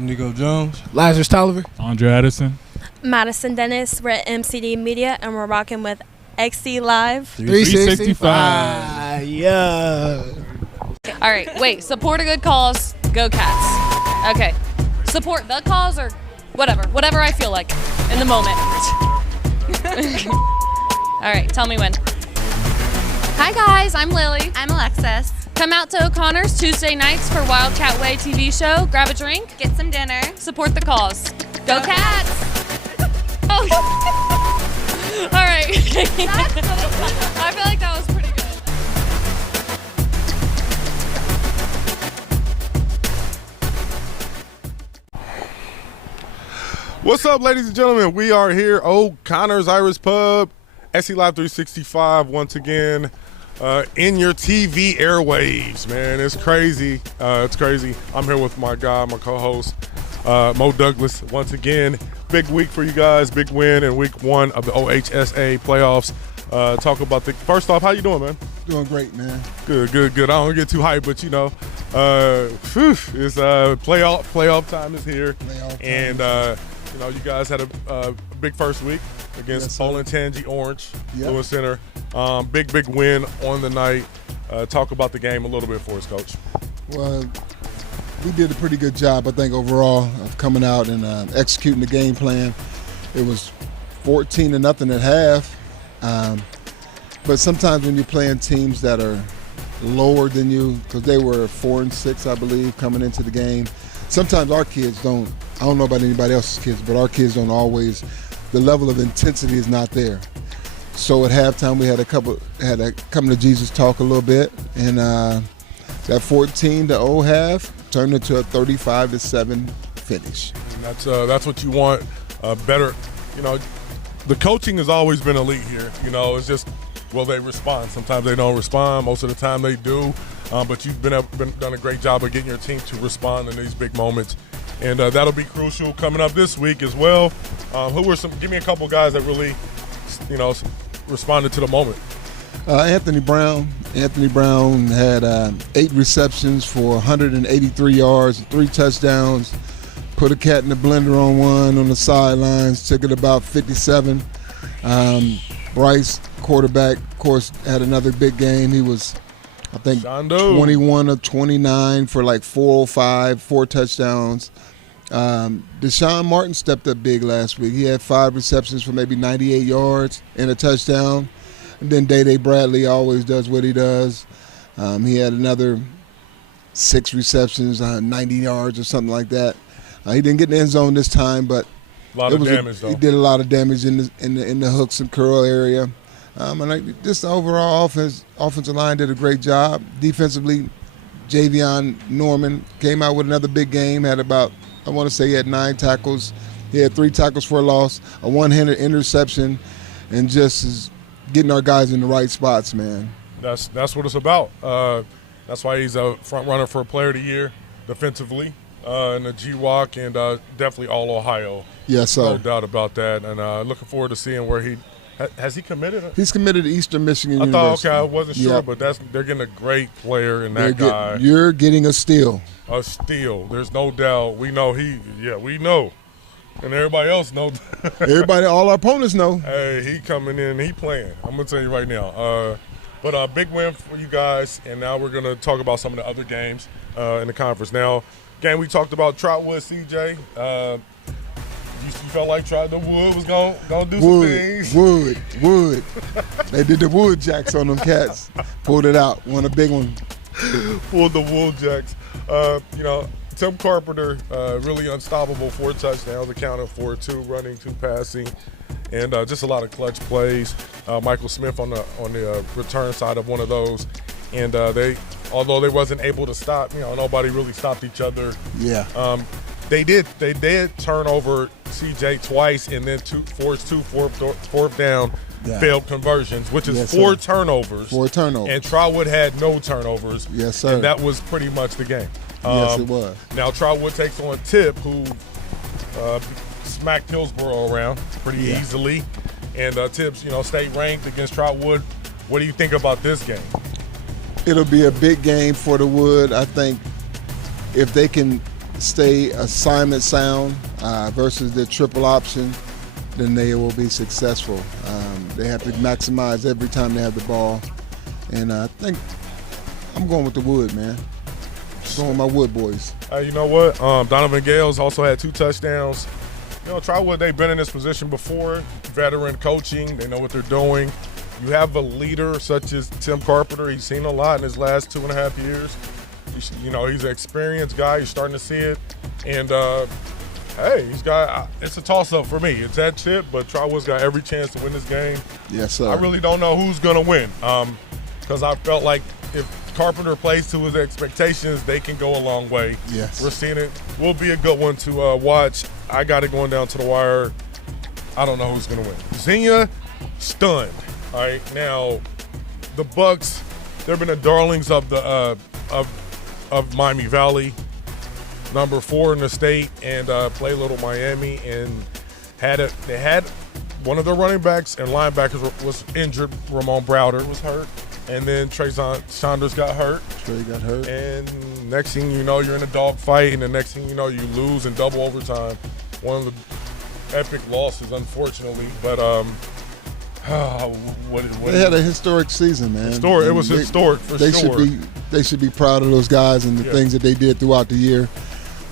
I'm Nico Jones. Lazarus Tolliver. Andre Addison. Madison Dennis. We're at MCD Media, and we're rocking with XC Live. 365. Yeah. All right, wait. Support a good cause. Go Cats. Okay. Support the cause or whatever I feel like in the moment. All right, tell me when. Hi guys, I'm Lily. I'm Alexis. Come out to O'Connor's Tuesday nights for Wildcat Way TV show. Grab a drink. Get some dinner. Support the cause. Go Cats! Oh. All right. I feel like that was pretty good. What's up, ladies and gentlemen? We are here, O'Connor's Irish Pub, SC Live 365, once again, in your TV airwaves, man. It's crazy. It's crazy. I'm here with my guy, my co-host, Mo Douglas. Once again, big week for you guys, big win in week 1 of the OHSA playoffs. Talk about first off, how you doing, man? Doing great, man. Good. I don't get too hyped, but it's playoff time is here. And you guys had a big first week against Poland Tangi Orange, Lewis Center. Big win on the night. Talk about the game a little bit for us, Coach. Well, we did a pretty good job, I think, overall of coming out and executing the game plan. It was 14-0 at half. But sometimes when you're playing teams that are lower than you, because they were 4-6, I believe, coming into the game, sometimes our kids don't, I don't know about anybody else's kids, but our kids don't always, the level of intensity is not there. So at halftime we had a come to Jesus talk a little bit, and that 14-0 half turned into a 35-7 finish. And that's what you want. Better, the coaching has always been elite here. It's just, will they respond? Sometimes they don't respond. Most of the time they do. But you've done a great job of getting your team to respond in these big moments. And that'll be crucial coming up this week as well. Give me a couple guys that really, responded to the moment. Anthony Brown. Anthony Brown had 8 receptions for 183 yards, 3 touchdowns. Put a cat in the blender on one on the sidelines, took it about 57. Bryce, quarterback, of course, had another big game. He was, I think, 21 of 29 for like 405, 4 touchdowns. Deshaun Martin stepped up big last week. He had 5 receptions for maybe 98 yards and a touchdown. And then Day Bradley always does what he does. He had another 6 receptions, 90 yards or something like that. He didn't get in the end zone this time, but a lot of damage, though. He did a lot of damage in the hooks and curl area. Just the overall offensive line did a great job. Defensively, Javion Norman came out with another big game, had about, I want to say he had 9 tackles. He had 3 tackles for a loss, a one-handed interception, and just is getting our guys in the right spots, man. That's what it's about. That's why he's a front runner for Player of the Year defensively in the GWAC and definitely all Ohio. Yes, sir. No doubt about that. And looking forward to seeing where has he committed? He's committed to Eastern Michigan University. I wasn't sure, but they're getting a great player in that guy. You're getting a steal. A steal. There's no doubt. We know we know. And everybody else knows. All our opponents know. Hey, he coming in, he playing. I'm going to tell you right now. But a big win for you guys, and now we're going to talk about some of the other games in the conference. Now, game we talked about Trotwood, CJ. You felt like the Wood was going to do some things. Wood. They did the Wood Jacks on them cats. Pulled it out. Won a big one. Pulled the Wood Jacks. Tim Carpenter, really unstoppable, 4 touchdowns, accounted for 2 running, 2 passing, and just a lot of clutch plays. Michael Smith on the return side of one of those, and although they wasn't able to stop, nobody really stopped each other. Yeah. They did turn over CJ twice, and then forced 2 fourth down failed conversions, which is 4 turnovers. 4 turnovers. And Trotwood had no turnovers. Yes, sir. And that was pretty much the game. Yes, it was. Now Trotwood takes on Tip, who smacked Hillsborough around pretty easily, and Tip's state ranked against Trotwood. What do you think about this game? It'll be a big game for the Wood. I think if they can stay assignment sound versus the triple option, then they will be successful. They have to maximize every time they have the ball. And I think I'm going with the wood, man. Going with my wood boys. You know what? Donovan Gales also had 2 touchdowns. You know, Trotwood, they've been in this position before. Veteran coaching, they know what they're doing. You have a leader such as Tim Carpenter. He's seen a lot in his last 2.5 years. He's an experienced guy. You're starting to see it. And, hey, it's a toss-up for me. It's that tip, but Trotwood's got every chance to win this game. Yes, sir. I really don't know who's going to win because I felt like if Carpenter plays to his expectations, they can go a long way. Yes. We're seeing it. Will be a good one to watch. I got it going down to the wire. I don't know who's going to win. Xenia, stunned. All right, now the Bucks, they've been the darlings of the of Miami Valley, number 4 in the state, and play little Miami, and they had one of their running backs and linebackers was injured. Ramon Browder was hurt. And then Trayvon Saunders got hurt. Trey got hurt. And next thing you know, you're in a dog fight, and the next thing you know, you lose in double overtime. One of the epic losses, unfortunately. But they had a historic season, man. It was historic for sure. They should be proud of those guys and the things that they did throughout the year.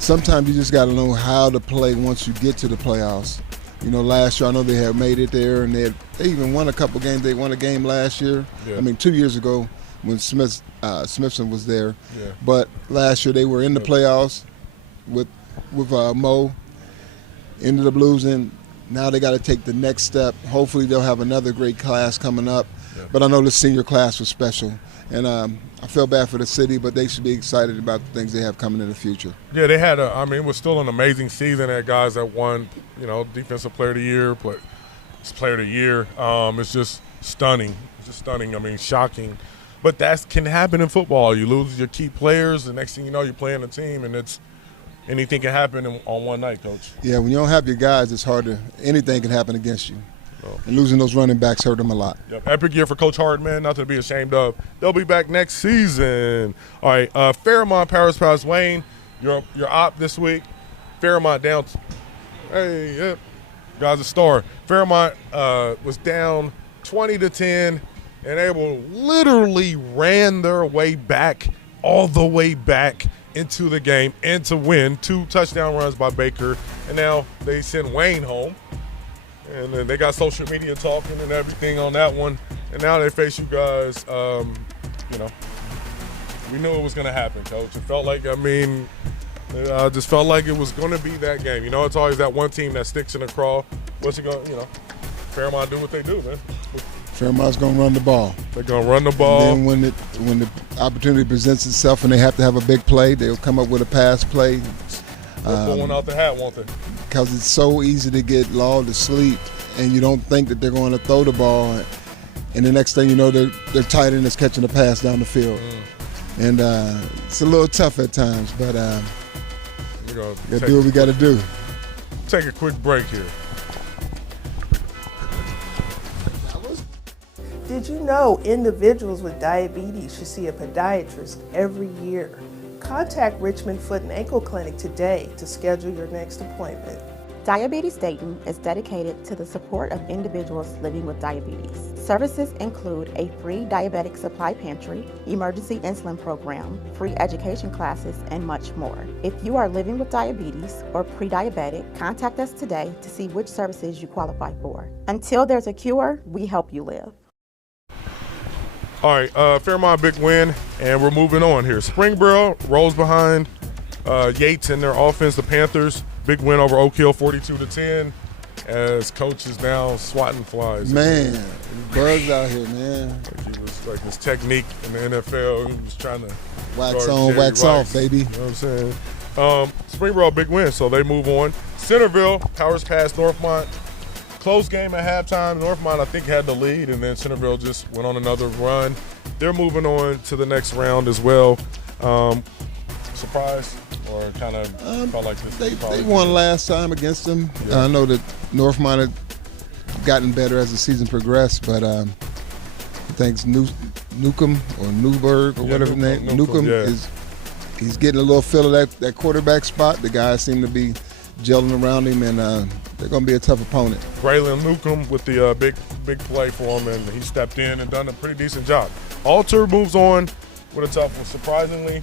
Sometimes you just got to know how to play once you get to the playoffs. You know, last year I know they had made it there, and they even won a couple games. They won a game last year. Yeah. I mean, 2 years ago when Smithson was there. Yeah. But last year they were in the playoffs with Mo. Ended up losing. Now they got to take the next step. Hopefully they'll have another great class coming up. Yeah. But I know the senior class was special. And I feel bad for the city, but they should be excited about the things they have coming in the future. Yeah, they had it was still an amazing season. They had guys that won, Defensive Player of the Year, Player of the Year. It's just stunning. I mean, shocking. But that can happen in football. You lose your key players, the next thing you know, you're playing a team, and anything can happen on one night, Coach. Yeah, when you don't have your guys, it's anything can happen against you. And losing those running backs hurt them a lot. Yep. Epic year for Coach Hardman, nothing to be ashamed of. They'll be back next season. All right, Fairmont powers past Wayne. Your op this week. Fairmont down. Guys, a star. Fairmont was down 20-10, and they literally ran their way back, all the way back into the game, and to win. 2 touchdown runs by Baker, and now they send Wayne home. And then they got social media talking and everything on that one. And now they face you guys. We knew it was going to happen, Coach. It felt like, I just felt like it was going to be that game. It's always that one team that sticks in the crawl. What's it going to, Fairmont do what they do, man. Fairmont's going to run the ball. They're going to run the ball. And then when the opportunity presents itself and they have to have a big play, they'll come up with a pass play. They'll pull one out the hat, won't they? Because it's so easy to get lulled to sleep, and you don't think that they're going to throw the ball, and the next thing you know, their tight end is catching a pass down the field. And it's a little tough at times, but we got to do what we got to do. Take a quick break here. Did you know individuals with diabetes should see a podiatrist every year? Contact Richmond Foot and Ankle Clinic today to schedule your next appointment. Diabetes Dayton is dedicated to the support of individuals living with diabetes. Services include a free diabetic supply pantry, emergency insulin program, free education classes, and much more. If you are living with diabetes or pre-diabetic, contact us today to see which services you qualify for. Until there's a cure, we help you live. All right, Fairmont big win, and we're moving on here. Springboro rolls behind Yates in their offense. The Panthers, big win over Oak Hill, 42-10, as coach is now swatting flies. Man, bugs out here, man. Like his technique in the NFL, he was trying to wax on, wax off, baby. You know what I'm saying? Springboro, big win, so they move on. Centerville powers past Northmont. Close game at halftime. Northmont, I think, had the lead, and then Centerville just went on another run. They're moving on to the next round as well. Surprised, or kind of felt like this? They won last time against them. Yeah. I know that Northmont had gotten better as the season progressed, but I think Newcomb or Newberg or whatever his name. Newcomb he's getting a little feel of that quarterback spot. The guys seem to be gelling around him, and they're going to be a tough opponent. Braylon Newcomb with the big play for him, and he stepped in and done a pretty decent job. Alter moves on with a tough one. Surprisingly,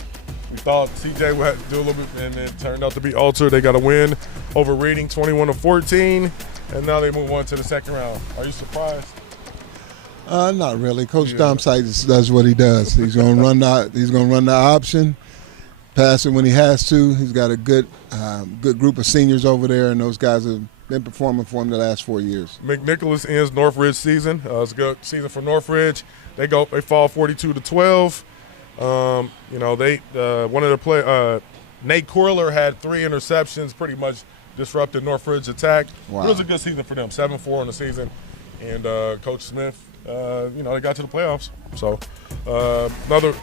we thought CJ would have to do a little bit, and it turned out to be Alter. They got a win over Reading, 21-14, and now they move on to the second round. Are you surprised? Not really. Coach Dom Sykes does what he does. He's going to run the option, pass it when he has to. He's got a good group of seniors over there, and those guys have been performing for him the last 4 years. McNicholas ends Northridge season. It's a good season for Northridge. They fall 42-12. One of their play, Nate Corler had 3 interceptions, pretty much disrupted Northridge's attack. Wow. It was a good season for them, 7-4 in the season, and Coach Smith, they got to the playoffs. So another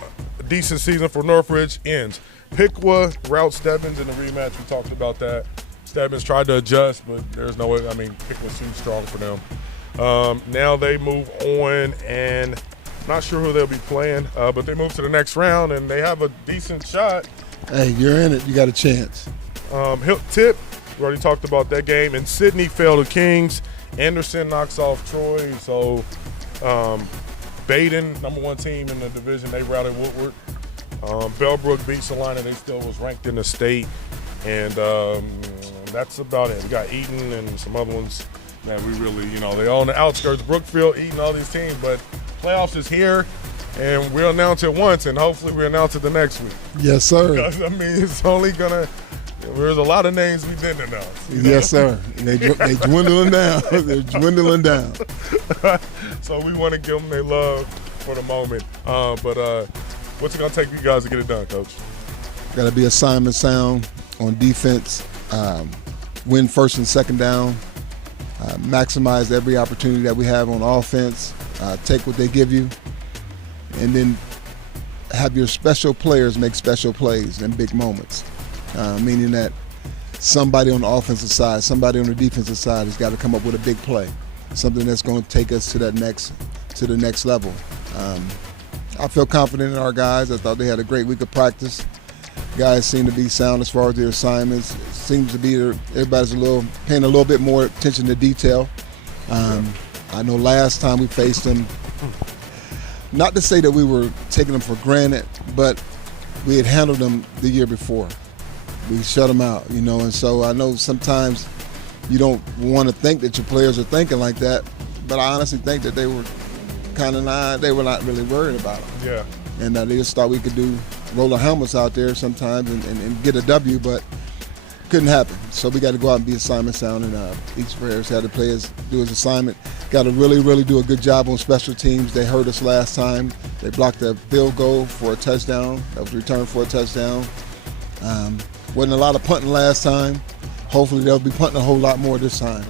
decent season for Northridge ends. Piqua routs Stebbins in the rematch. We talked about that. Stebbins tried to adjust, but there's no way. I mean, Piqua's too strong for them. Now they move on, and not sure who they'll be playing, but they move to the next round, and they have a decent shot. Hey, you're in it. You got a chance. Tip, we already talked about that game, and Sydney fell to Kings. Anderson knocks off Troy, so Baden, number 1 team in the division, they routed Woodward. Bellbrook beat Salina. They still was ranked in the state, and that's about it. We got Eaton and some other ones that we really, they're on the outskirts. Brookfield, Eaton, all these teams, but playoffs is here, and we'll announce it once, and hopefully we announce it the next week. Yes, sir. Because, it's only going to – there's a lot of names we didn't announce. Yes, sir. They dwindling down. They're dwindling down. So we want to give them their love for the moment. But what's it going to take for you guys to get it done, Coach? Got to be assignment sound on defense, win first and second down, maximize every opportunity that we have on offense, take what they give you, and then have your special players make special plays in big moments, meaning that somebody on the offensive side, somebody on the defensive side has got to come up with a big play, something that's going to take us to the next level. I feel confident in our guys. I thought they had a great week of practice. Guys seem to be sound as far as their assignments. It seems to be everybody's paying a little bit more attention to detail. I know last time we faced them, not to say that we were taking them for granted, but we had handled them the year before. We shut them out, and so I know sometimes you don't want to think that your players are thinking like that, but I honestly think that they were they were not really worried about them. Yeah. And they just thought we could roll our helmets out there sometimes and get a W, but couldn't happen. So we got to go out and be assignment sound, and each players had to do his assignment. Got to really do a good job on special teams. They hurt us last time. They blocked a field goal for a touchdown. That was returned for a touchdown. Wasn't a lot of punting last time. Hopefully they'll be punting a whole lot more this time.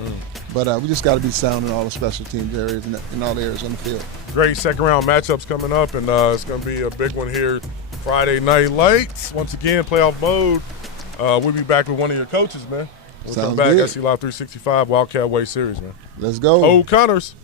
But we just got to be sound in all the special teams areas and in all the areas on the field. Great second round matchups coming up, and it's going to be a big one here Friday night lights. Once again, playoff mode. We'll be back with one of your coaches, man. We'll come back. SC Live 365 Wildcat Way Series, man. Let's go. O'Connors.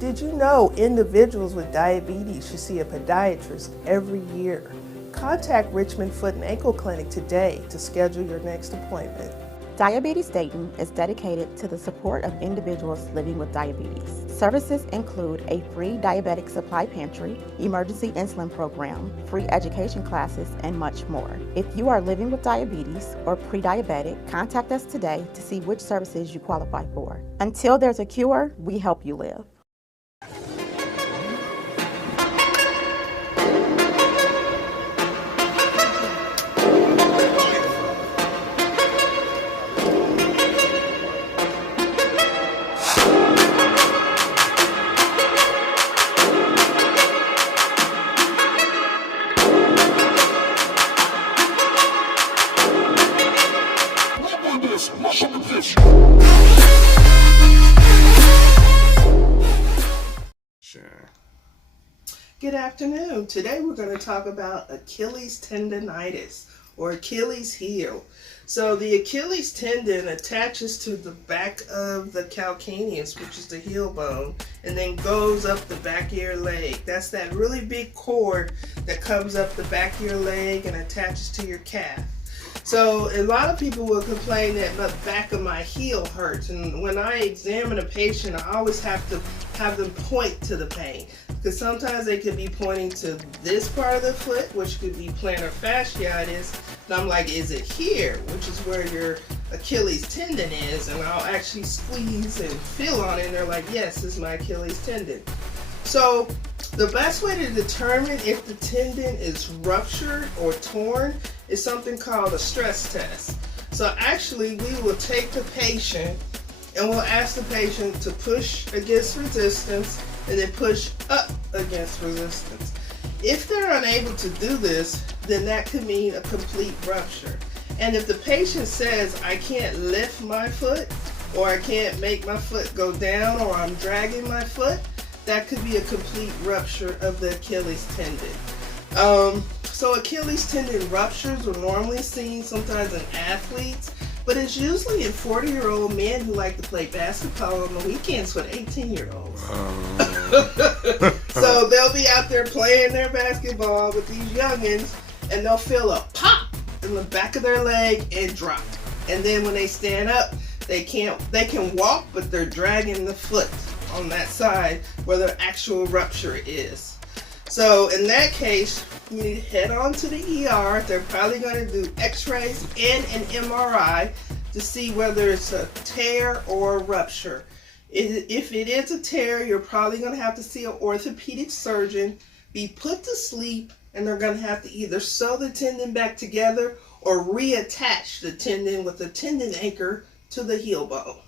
Did you know individuals with diabetes should see a podiatrist every year? Contact Richmond Foot and Ankle Clinic today to schedule your next appointment. Diabetes Dayton is dedicated to the support of individuals living with diabetes. Services include a free diabetic supply pantry, emergency insulin program, free education classes, and much more. If you are living with diabetes or pre-diabetic, contact us today to see which services you qualify for. Until there's a cure, we help you live. Good afternoon. Today we're going to talk about Achilles tendonitis, or Achilles heel. So the Achilles tendon attaches to the back of the calcaneus, which is the heel bone, and then goes up the back of your leg. That's that really big cord that comes up the back of your leg and attaches to your calf. So a lot of people will complain that the back of my heel hurts, and when I examine a patient, I always have to have them point to the pain, because sometimes they could be pointing to this part of the foot, which could be plantar fasciitis, and I'm like, is it here, which is where your Achilles tendon is, and I'll actually squeeze and feel on it, and they're like, yes, this is my Achilles tendon. So the best way to determine if the tendon is ruptured or torn is something called a stress test. So actually, we will take the patient and we'll ask the patient to push against resistance and then push up against resistance. If they're unable to do this, then that could mean a complete rupture. And if the patient says, I can't lift my foot, or I can't make my foot go down, or I'm dragging my foot, that could be a complete rupture of the Achilles tendon. So Achilles tendon ruptures are normally seen sometimes in athletes, but it's usually in 40-year-old men who like to play basketball on the weekends with 18-year-olds. So they'll be out there playing their basketball with these youngins, and they'll feel a pop in the back of their leg and drop. And then when they stand up, they can walk, but they're dragging the foot on that side where the actual rupture is. So in that case, you need to head on to the ER. They're probably going to do x-rays and an MRI to see whether it's a tear or a rupture. If it is a tear, you're probably going to have to see an orthopedic surgeon, be put to sleep, and they're going to have to either sew the tendon back together or reattach the tendon with a tendon anchor to the heel bone.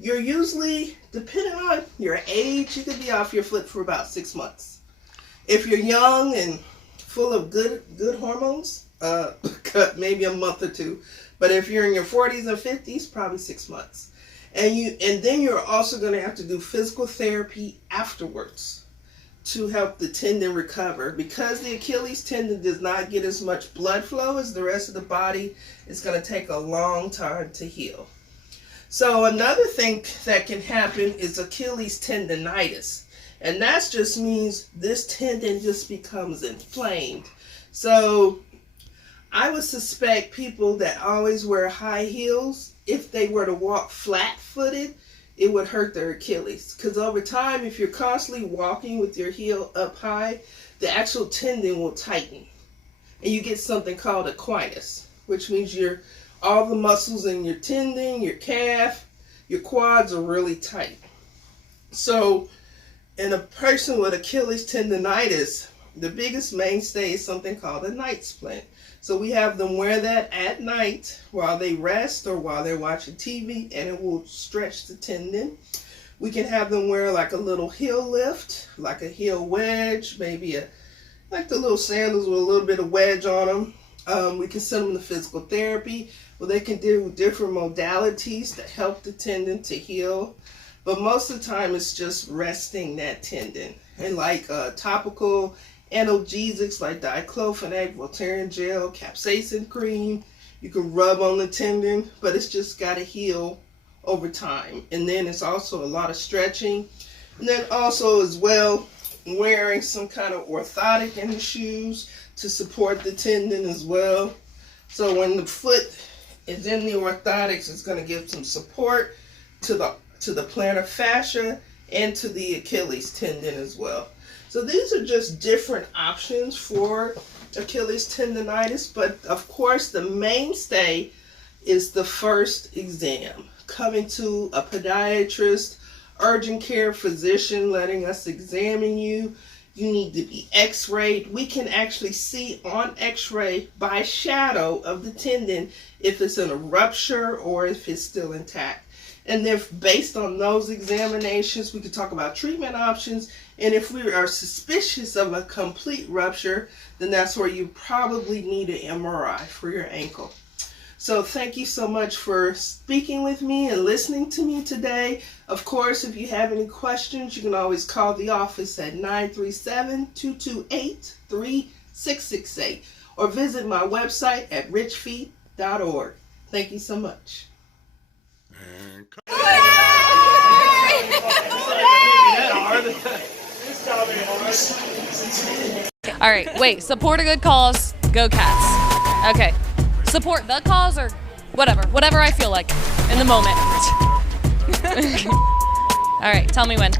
You're usually, depending on your age, you could be off your foot for about 6 months. If you're young and full of good hormones, maybe a month or two. But if you're in your 40s and 50s, probably 6 months. And then you're also going to have to do physical therapy afterwards to help the tendon recover. Because the Achilles tendon does not get as much blood flow as the rest of the body, it's going to take a long time to heal. So another thing that can happen is Achilles tendonitis. And that just means this tendon just becomes inflamed. So I would suspect people that always wear high heels, if they were to walk flat-footed, it would hurt their Achilles. Because over time, if you're constantly walking with your heel up high, the actual tendon will tighten. And you get something called equinus, which means all the muscles in your tendon, your calf, your quads are really tight. So in a person with Achilles tendonitis, the biggest mainstay is something called a night splint. So we have them wear that at night while they rest or while they're watching TV, and it will stretch the tendon. We can have them wear like a little heel lift, like a heel wedge, maybe like the little sandals with a little bit of wedge on them. We can send them to physical therapy where they can do different modalities to help the tendon to heal. But most of the time, it's just resting that tendon. And like topical analgesics like diclofenac, Voltaren gel, capsaicin cream, you can rub on the tendon, but it's just got to heal over time. And then it's also a lot of stretching. And then also as well, wearing some kind of orthotic in the shoes to support the tendon as well. So when the foot is in the orthotics, it's going to give some support to the plantar fascia and to the Achilles tendon as well. So these are just different options for Achilles tendonitis, but of course the mainstay is the first exam. Coming to a podiatrist, urgent care physician letting us examine you. You need to be x-rayed. We can actually see on x-ray by shadow of the tendon if it's in a rupture or if it's still intact. And then based on those examinations, we can talk about treatment options. And if we are suspicious of a complete rupture, then that's where you probably need an MRI for your ankle. So thank you so much for speaking with me and listening to me today. Of course, if you have any questions, you can always call the office at 937-228-3668. or visit my website at richfeet.org. Thank you so much. All right, wait. Support a good cause. Go Cats. Okay. Support the cause or whatever I feel like in the moment. All right, tell me when.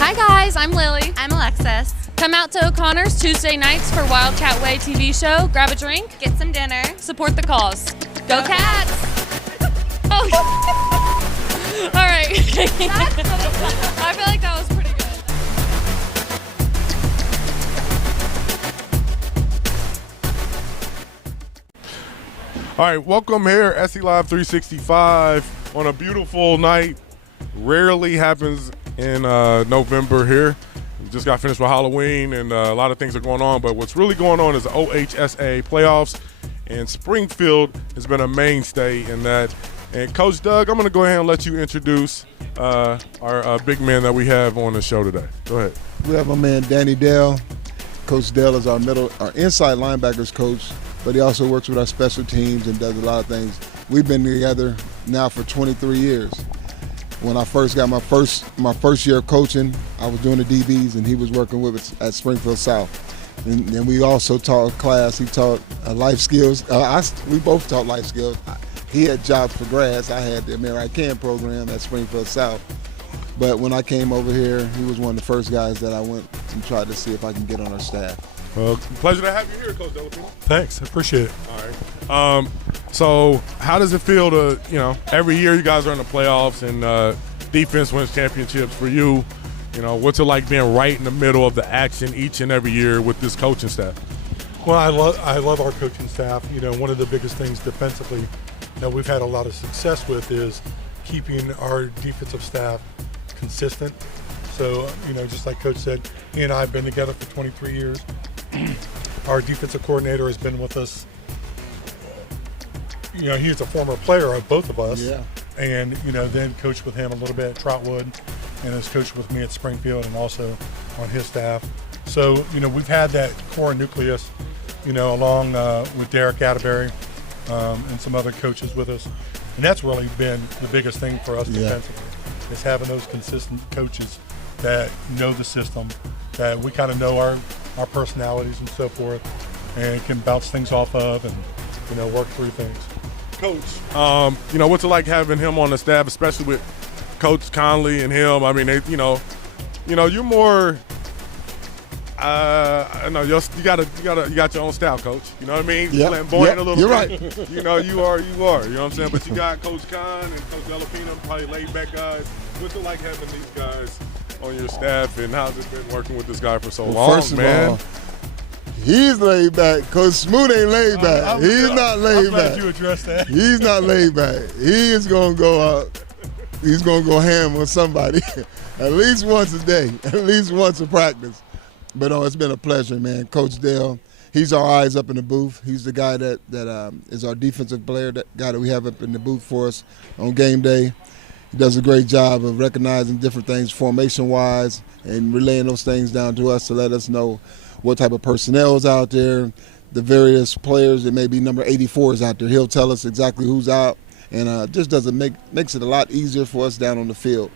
Hi guys, I'm Lily. I'm Alexis. Come out to O'Connor's Tuesday nights for Wildcat Way TV show. Grab a drink, Get some dinner. support the cause. Go Cats! Oh. All right. I feel like that was pretty good. All right, welcome here, SC Live 365 on a beautiful night. Rarely happens in November here. We just got finished with Halloween and a lot of things are going on, but what's really going on is the OHSA playoffs, and Springfield has been a mainstay in that. And Coach Doug, I'm going to go ahead and let you introduce our big man that we have on the show today. Go ahead. We have my man Danny Dell. Coach Dell is our inside linebackers coach, but he also works with our special teams and does a lot of things. We've been together now for 23 years. When I first got my first year of coaching, I was doing the DBs and he was working with us at Springfield South. And we also taught a class. He taught life skills. We both taught life skills. He had jobs for grass. I had the American Can program at Springfield South. But when I came over here, he was one of the first guys that I went and tried to see if I can get on our staff. Well, pleasure to have you here, Coach Dellapina. Thanks, I appreciate it. All right. So how does it feel to, every year you guys are in the playoffs and defense wins championships for you? What's it like being right in the middle of the action each and every year with this coaching staff? Well, I love our coaching staff. One of the biggest things defensively that we've had a lot of success with is keeping our defensive staff consistent. So, just like Coach said, he and I have been together for 23 years. Our defensive coordinator has been with us. He's a former player of both of us. Yeah. And, then coached with him a little bit at Trotwood and has coached with me at Springfield and also on his staff. So, we've had that core nucleus, along with Derek Atterbury and some other coaches with us. And that's really been the biggest thing for us defensively, is having those consistent coaches that know the system, that we kind of know our personalities and so forth, and can bounce things off of and, work through things. Coach, what's it like having him on the staff, especially with Coach Conley and him? I mean, you're more. I know you got your own style, Coach. You know what I mean? Yeah. Flamboyant a little You're bit. right. You are. You know what I'm saying? But you got Coach Con and Coach Dellapina, probably laid back guys. What's it like having these guys on your staff, and how's it been working with this guy for so long, First of man? all, he's laid back. Coach Smoot ain't laid back. He's not laid I'm glad back. you addressed that. He's not laid back. He is going to go out. He's going to go ham on somebody at least once a day, at least once a practice. But it's been a pleasure, man. Coach Dell, he's our eyes up in the booth. He's the guy that is our defensive player, that guy that we have up in the booth for us on game day. He does a great job of recognizing different things formation-wise and relaying those things down to us to let us know what type of personnel is out there, the various players that may be number 84 is out there. He'll tell us exactly who's out, and just makes it a lot easier for us down on the field.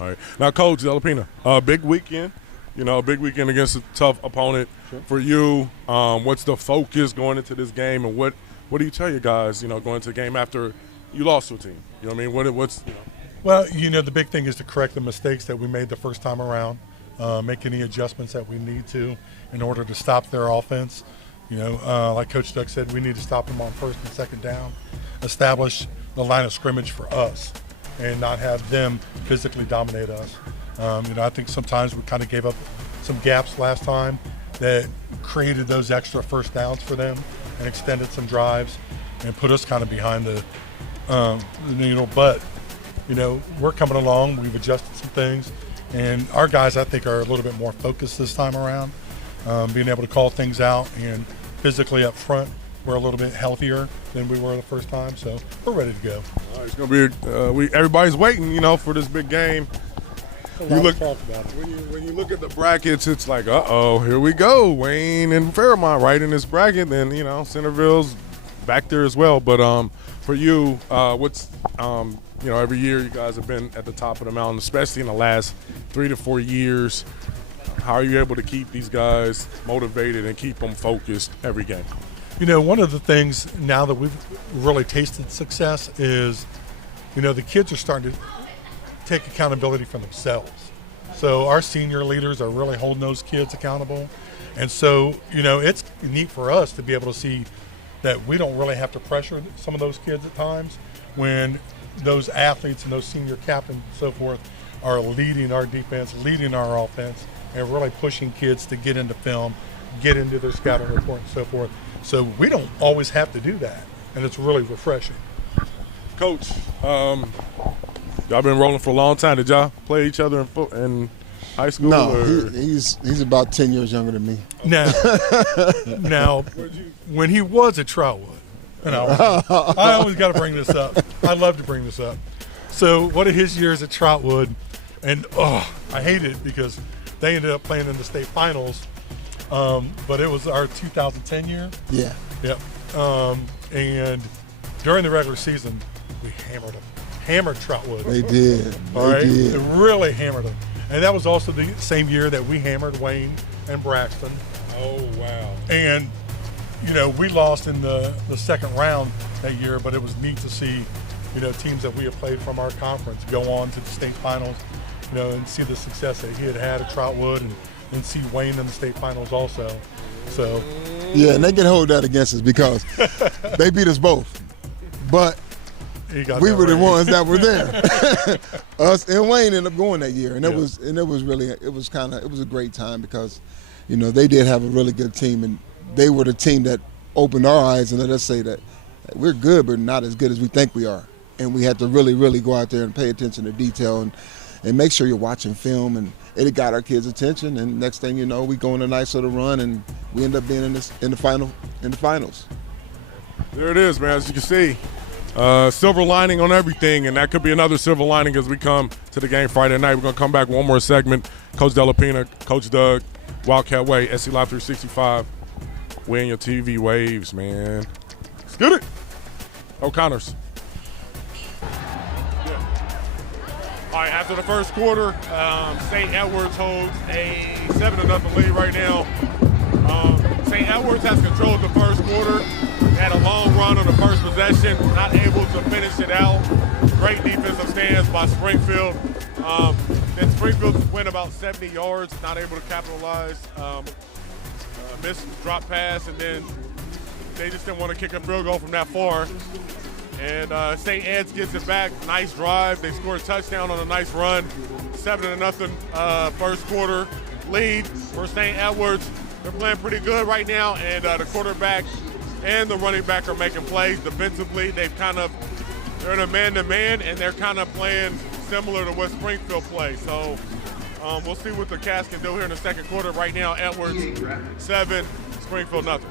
All right. Now, Coach Dellapina, big weekend. A big weekend against a tough opponent for you. What's the focus going into this game, and what do you tell your guys, going into the game after you lost to a team? You know what I mean? What's Well, the big thing is to correct the mistakes that we made the first time around, make any adjustments that we need to in order to stop their offense. Like Coach Doug said, we need to stop them on first and second down, establish the line of scrimmage for us, and not have them physically dominate us. I think sometimes we kind of gave up some gaps last time that created those extra first downs for them and extended some drives and put us kind of behind the needle. But, we're coming along. We've adjusted some things. And our guys, I think, are a little bit more focused this time around, being able to call things out. And physically up front, we're a little bit healthier than we were the first time. So we're ready to go. All right, it's going to be everybody's waiting, for this big game. You look when you look at the brackets, it's like, here we go, Wayne and Fairmont right in this bracket. Then Centerville's back there as well. But for you, what's every year you guys have been at the top of the mountain, especially in the last 3 to 4 years. How are you able to keep these guys motivated and keep them focused every game? One of the things now that we've really tasted success is, the kids are starting to take accountability for themselves. So our senior leaders are really holding those kids accountable. And so, it's neat for us to be able to see that we don't really have to pressure some of those kids at times when those athletes and those senior captains and so forth are leading our defense, leading our offense, and really pushing kids to get into film, get into their scouting report and so forth. So we don't always have to do that, and it's really refreshing. Coach, y'all been rolling for a long time. Did y'all play each other in high school? No, he's about 10 years younger than me. Now, when he was at Trotwood, I always got to bring this up. I love to bring this up. So one of his years at Trotwood, and I hated it because they ended up playing in the state finals, but it was our 2010 year. Yeah. Yep. And during the regular season, we hammered Trotwood. They did. All right? Did. They really hammered them. And that was also the same year that we hammered Wayne and Braxton. Oh, wow. And, we lost in the second round that year, but it was neat to see, teams that we had played from our conference go on to the state finals, and see the success that he had at Trotwood and see Wayne in the state finals also. So. Yeah, and they can hold that against us because they beat us both. But we were the ones that were there. Us and Wayne ended up going that year, and it was a great time because, they did have a really good team, and they were the team that opened our eyes and let us say that we're good, but not as good as we think we are. And we had to really, really go out there and pay attention to detail and make sure you're watching film, and it got our kids' attention. And next thing you know, we go on a nice little run, and we end up being in the finals. There it is, man. As you can see, silver lining on everything, and that could be another silver lining as we come to the game Friday night. We're going to come back one more segment. Coach Dellapina, Coach Doug, Wildcat Way, SC Live 365. We in your TV waves, man. Let's get it. O'Connors. All right, after the first quarter, St. Edwards holds a 7-0 lead right now. St. Edwards has controlled the first quarter, had a long run on the first possession, not able to finish it out. Great defensive stands by Springfield. Then Springfield went about 70 yards, not able to capitalize. Missed drop pass, and then they just didn't want to kick a field goal from that far. And St. Ed's gets it back. Nice drive. They scored a touchdown on a nice run. 7-0 first quarter lead for St. Edwards. They're playing pretty good right now, and the quarterback and the running back are making plays defensively. They're in a man-to-man, and they're kind of playing similar to what Springfield plays. So we'll see what the Cats can do here in the second quarter. Right now, Edwards 7, Springfield nothing.